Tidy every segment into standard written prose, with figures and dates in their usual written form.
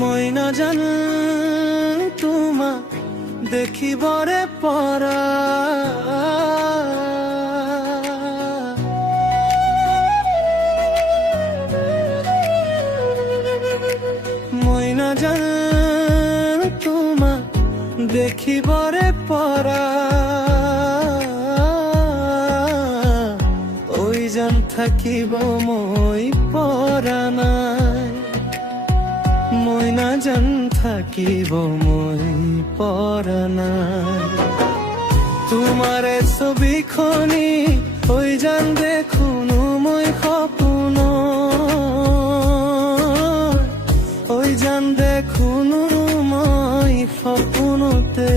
মইনা জান তোমা দেখিবরে পরা মইনা জান তোমা দেখিবরে পরা ওই জান থাকিব মই পরা নাই মইনা জান থাকিব মই পরা নাই তোমারে ছবিখনি ওই জান দেখুনো মই সপোন ওই জান দেখুনো মই সপোনতে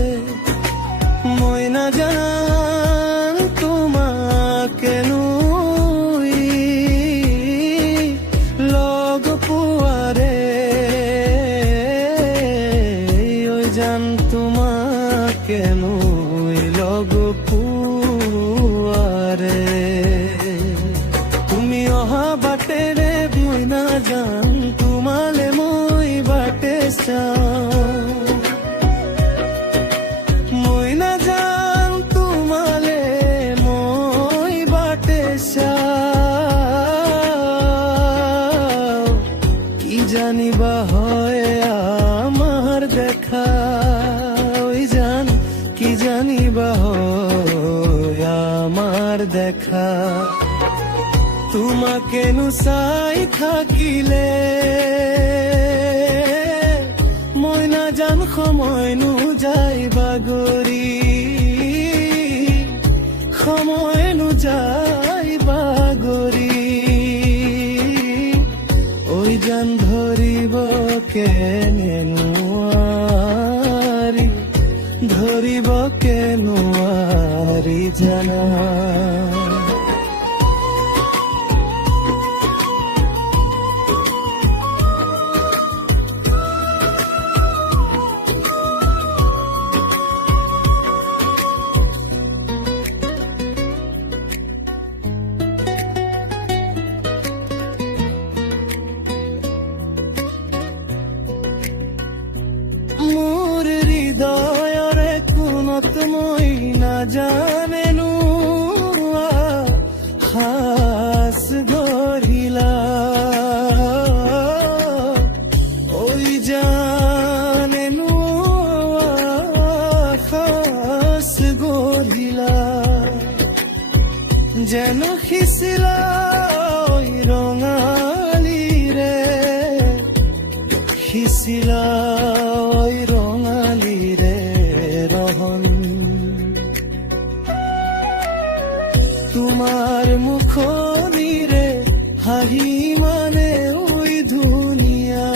মইনা জান তোমাকে নুই লগ পোৱাৰে ওই জান তোমাকে নুই লগ পোৱাৰে তুমি অহা বাটেৰে মইনা জান তোমালে মই বাটে চাওঁ মইনা জান তোমালে মই বাটে চাওঁ কি জানিবা হয় আমার দেখা ওই জান কি জানিবা হয় আমার দেখা তোমাকে নুচাই থাকিলে মইনা জান সময় নুযায় বাগৰি সময় নুযায় বাগৰি ওই জান ধৰিব কেনে নোৱাৰি ধৰিব কে নোৱাৰি জানা মোৰ হৃদয়ৰে কোনত মই নাজানেনো খাস গৰিলা ওই জানেনো খাস গৰিলা যেন খিচিলা ওই ৰঙালীৰে খিচিলা ওই রঙালীরে রহন তোমার মুখনিরে হাহি মানে ওই দুনিয়া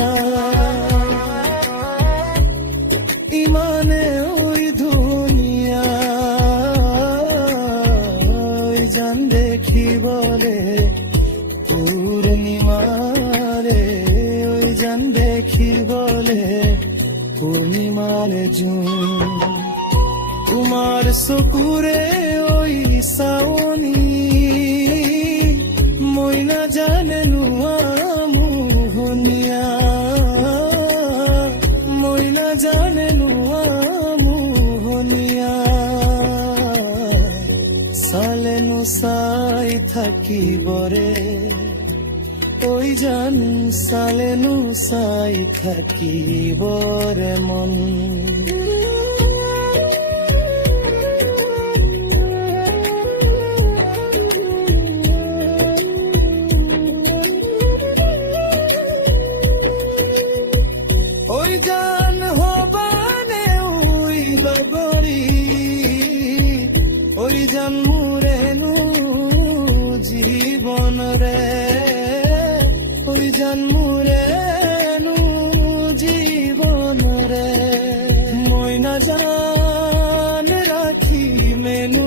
ইমানে ওই দুনিয়া ওই জান দেখিবলে পূর্ণিমারে ওই জান দেখিবলে পূর্ণিমার জুন তোমার চকুৰে ওই চাৱনি মইনা জানে নোৱা মোহনীয়া মইনা জানে নোৱা মোহনীয়া চালে নুচাই থাকিবৰে ওই জান চালে নুচাই থাকিবৰে মন ওই জান হবানে ওই লগৰি ওই জান মোৰেনো জীৱনৰে ওই জান মোৰেনো জীৱনৰে মইনা জান ৰাখি মেনো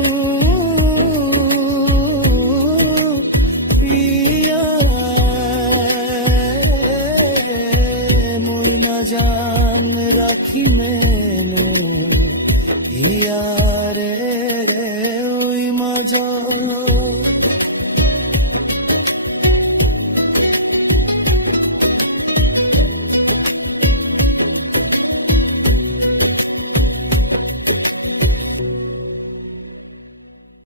মইনা জান ৰাখি মেনো